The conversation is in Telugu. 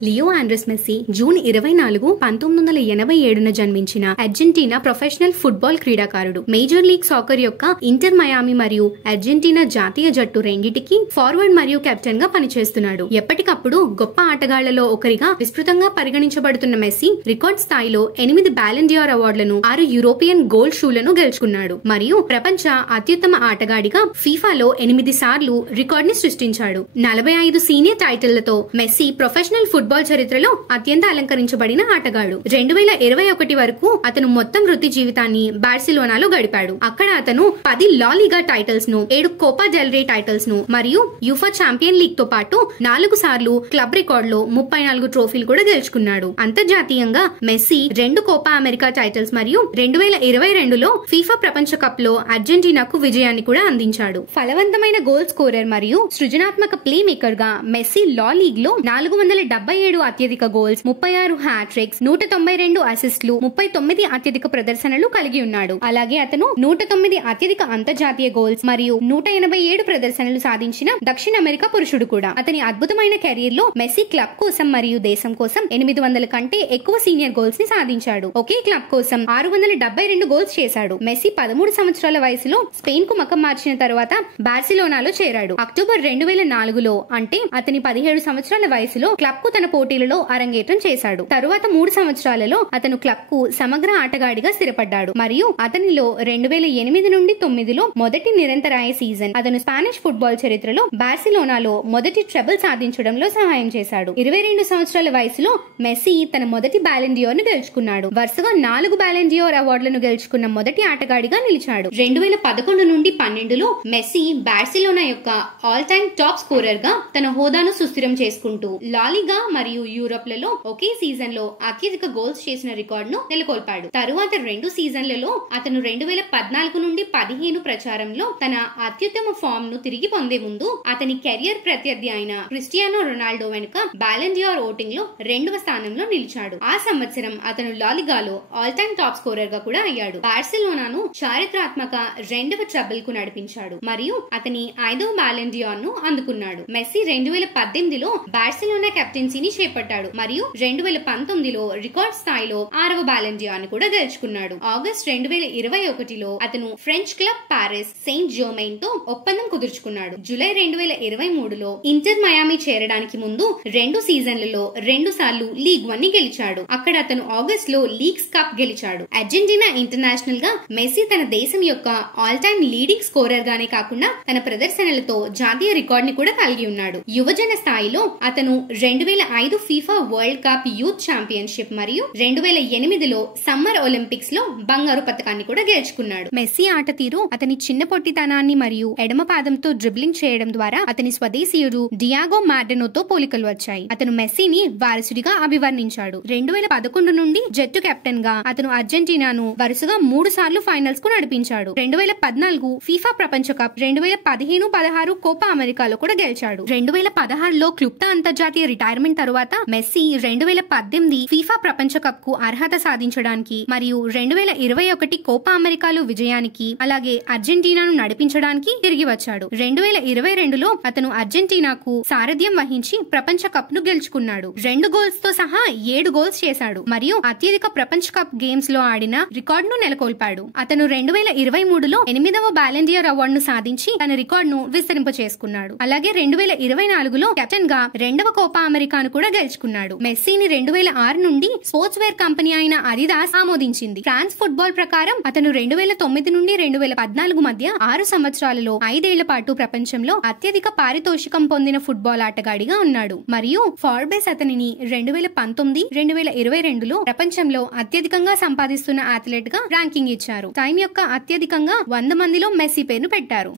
లియో ఆండ్రెస్ మెస్సీ జూన్ 24, 1987న జన్మించిన అర్జెంటీనా ప్రొఫెషనల్ ఫుట్బాల్ క్రీడాకారుడు. మేజర్ లీగ్ సాకర్ యొక్క ఇంటర్ మయామి మరియు అర్జెంటీనా జాతీయ జట్టు రెండిటికి ఫార్వర్డ్ మరియు కెప్టెన్ గా పనిచేస్తున్నాడు. ఎప్పటికప్పుడు గొప్ప ఆటగాళ్లలో ఒకరిగా విస్తృతంగా పరిగణించబడుతున్న మెస్సీ రికార్డ్ స్థాయిలో 8 బ్యాలెన్ డియోర్ అవార్డులను, 6 యూరోపియన్ గోల్డ్ షూలను గెలుచుకున్నాడు మరియు ప్రపంచ అత్యుత్తమ ఆటగాడిగా ఫీఫాలో 8 సార్లు రికార్డ్ ని సృష్టించాడు. 45 సీనియర్ టైటిళ్లతో మెస్సీ ప్రొఫెషనల్ ఫుట్బాల్ చరిత్రలో అత్యంత అలంకరించబడిన ఆటగాడు. 2021 వరకు అతను మొత్తం వృత్తి జీవితాన్ని బార్సిలోనాలో గడిపాడు. అక్కడ అతను 10 లా లిగా టైటిల్స్ ను, 7 కోపా డెల్ రే టైటిల్స్ ను మరియు యూఫా ఛాంపియన్ లీగ్ తో పాటు 4 సార్లు క్లబ్ రికార్డ్ లో 34 ట్రోఫీలు కూడా గెలుచుకున్నాడు. అంతర్జాతీయంగా మెస్సీ 2 కోపా అమెరికా టైటిల్స్ మరియు 2022లో ఫీఫా ప్రపంచ కప్ లో అర్జెంటీనాకు విజయాన్ని కూడా అందించాడు. ఫలవంతమైన గోల్ స్కోరర్ మరియు సృజనాత్మక ప్లే మేకర్ గా మెస్సీ లా లీగ్ లో 477 అత్యధిక గోల్స్, 36 హ్యాట్రిక్స్, 192 అసిస్టులు, 39 అత్యధిక ప్రదర్శనలు కలిగి ఉన్నాడు. అలాగే అతను 109 అత్యధిక అంతర్జాతీయ గోల్స్ మరియు 187 ప్రదర్శనలు సాధించిన దక్షిణ అమెరికా పురుషుడు కూడా. అతని అద్భుతమైన కెరీర్ లో మెస్సీ క్లబ్ కోసం మరియు దేశం కోసం 800 కంటే ఎక్కువ సీనియర్ గోల్స్ ని సాధించాడు. ఒకే క్లబ్ కోసం 672 గోల్స్ చేశాడు. మెస్సీ 13 సంవత్సరాల వయసులో స్పెయిన్ కు మకం మార్చిన తర్వాత బార్సిలోనాలో చేరాడు. అక్టోబర్ 2004లో, అంటే అతని 17 సంవత్సరాల వయసులో క్లబ్ కు తన పోటీలలో అరంగేట్రం చేశాడు. తరువాత 3 సంవత్సరాలలో అతను క్లబ్ కు సమగ్ర ఆటగాడిగా స్థిరపడ్డాడు మరియు అతనిలో 2008 నుండి 9లో మొదటి నిరంతరాయ సీజన్ అతను స్పానిష్ ఫుట్బాల్ చరిత్రలో బార్సిలోనాలో మొదటి ట్రబుల్ సాధించడంలో సహాయం చేశాడు. 22 సంవత్సరాల వయసులో మెస్సీ తన మొదటి బ్యాలెన్ డియోర్ ను గెలుచుకున్నాడు. వరుసగా 4 బ్యాలెన్ డియోర్ అవార్డులను గెలుచుకున్న మొదటి ఆటగాడిగా నిలిచాడు. 2011 నుండి 12లో మెస్సీ బార్సిలోనా యొక్క ఆల్ టైమ్ టాప్ స్కోరర్ గా తన హోదాను సుస్థిరం చేసుకుంటూ లా లిగా మరియు యూరోప్ లలో ఒకే సీజన్ లో అత్యధిక గోల్స్ చేసిన రికార్డ్ ను నెలకొల్పాడు. తరువాత 2 సీజన్లలో అతను 2014 నుండి 15 ప్రచారంలో తన అత్యుత్తమ ఫామ్ ను తిరిగి పొందే ముందు అతని కెరియర్ ప్రత్యర్థి అయిన క్రిస్టియానో రొనాల్డో వెనుక బ్యాలెన్ డియోర్ ఓటింగ్ లో 2వ స్థానంలో నిలిచాడు. ఆ సంవత్సరం అతను లా లిగాలో ఆల్ టైమ్ టాప్ స్కోరర్ గా కూడా అయ్యాడు. బార్సిలోనాను చారిత్రాత్మక 2వ ట్రబుల్ కు నడిపించాడు మరియు అతని 5వ బ్యాలెన్ డియోర్ ను అందుకున్నాడు. మెస్సీ 2018లో బార్సిలోనా కెప్టెన్సీని చేపట్టాడు మరియు 2019లో రికార్డ్ స్థాయిలో 6వ బ్యాలెన్ డియోర్ ని కూడా గెలుచుకున్నాడు. ఆగస్ట్ 2021లో అతను French club Paris Saint Germain తో ఒప్పందం కుదుర్చుకున్నాడు. జూలై 2023లో ఇంటర్ మయామి చేరడానికి ముందు 2 సీజన్లలో 2 సార్లు లీగ్ 1 ని గెలిచాడు. అక్కడ అతను ఆగస్ట్ లో లీగ్స్ కప్ గెలిచాడు. అర్జెంటీనా ఇంటర్నేషనల్ గా మెస్సీ తన దేశం యొక్క ఆల్ టైమ్ లీడింగ్ స్కోరర్ గానే కాకుండా తన ప్రదర్శనలతో జాతీయ రికార్డ్ ని కూడా కలిగి ఉన్నాడు. యువజన స్థాయిలో అతను 2005 FIFA world cup youth championship మరియు 2008లో సమ్మర్ ఒలింపిక్స్ లో బంగారు పతకాన్ని కూడా గెలుచుకున్నాడు. మెస్సీ ఆట తీరు అతని చిన్న పొట్టితనాన్ని మరియు ఎడమ పాదంతో డ్రిబ్లింగ్ చేయడం ద్వారా అతని స్వదేశీయుడు డియాగో మార్డెనోతో పోలికలు వచ్చాయి. అతను మెస్సీని వారసుడిగా అభివర్ణించాడు. 2011 నుండి జట్టు కెప్టెన్ గా అతను అర్జెంటీనాను వరుసగా 3 సార్లు ఫైనల్స్ కు నడిపించాడు. 2014 ఫీఫా ప్రపంచ కప్, 2015, 16 కోపా అమెరికాలో కూడా గెలిచాడు. 2016లో క్లుప్త అంతర్జాతీయ రిటైర్మెంట్ తరువాత మెస్సీ 2018 ఫీఫా ప్రపంచ కప్ కు అర్హత సాధించడానికి మరియు 2021 కోపా అమెరికాలో విజయానికి, అలాగే అర్జెంటీనాను నడిపించడానికి తిరిగి వచ్చాడు. 2022లో అతను అర్జెంటీనాకు సారథ్యం వహించి ప్రపంచ కప్ ను గెలుచుకున్నాడు. 2 గోల్స్ తో సహా 7 గోల్స్ చేశాడు మరియు అత్యధిక ప్రపంచ కప్ గేమ్స్ లో ఆడిన రికార్డ్ ను నెలకొల్పాడు. అతను 2023లో 8వ బ్యాలెన్ డియోర్ అవార్డు ను సాధించి తన రికార్డ్ ను విస్తరింప చేసుకున్నాడు. అలాగే 2024లో కెప్టెన్ గా 2వ కోపా అమెరికాను కూడా గెలుచుకున్నాడు. మెస్సీని 2006 నుండి స్పోర్ట్స్ వేర్ కంపెనీ అయిన అడిదాస్ ఆమోదించింది. ఫ్రాన్స్ ఫుట్బాల్ ప్రకారం అతను 2009 నుండి 2014 మధ్య 6 సంవత్సరాలలో 5 ఏళ్ల పాటు ప్రపంచంలో అత్యధిక పారితోషికం పొందిన ఫుట్బాల్ ఆటగాడిగా ఉన్నాడు మరియు ఫోర్బ్స్ అతనిని 2019, 2022లో ప్రపంచంలో అత్యధికంగా సంపాదిస్తున్న అథ్లెట్ గా ర్యాంకింగ్ ఇచ్చారు. టైమ్ యొక్క అత్యధికంగా 100 మందిలో మెస్సీ పేరును పెట్టారు.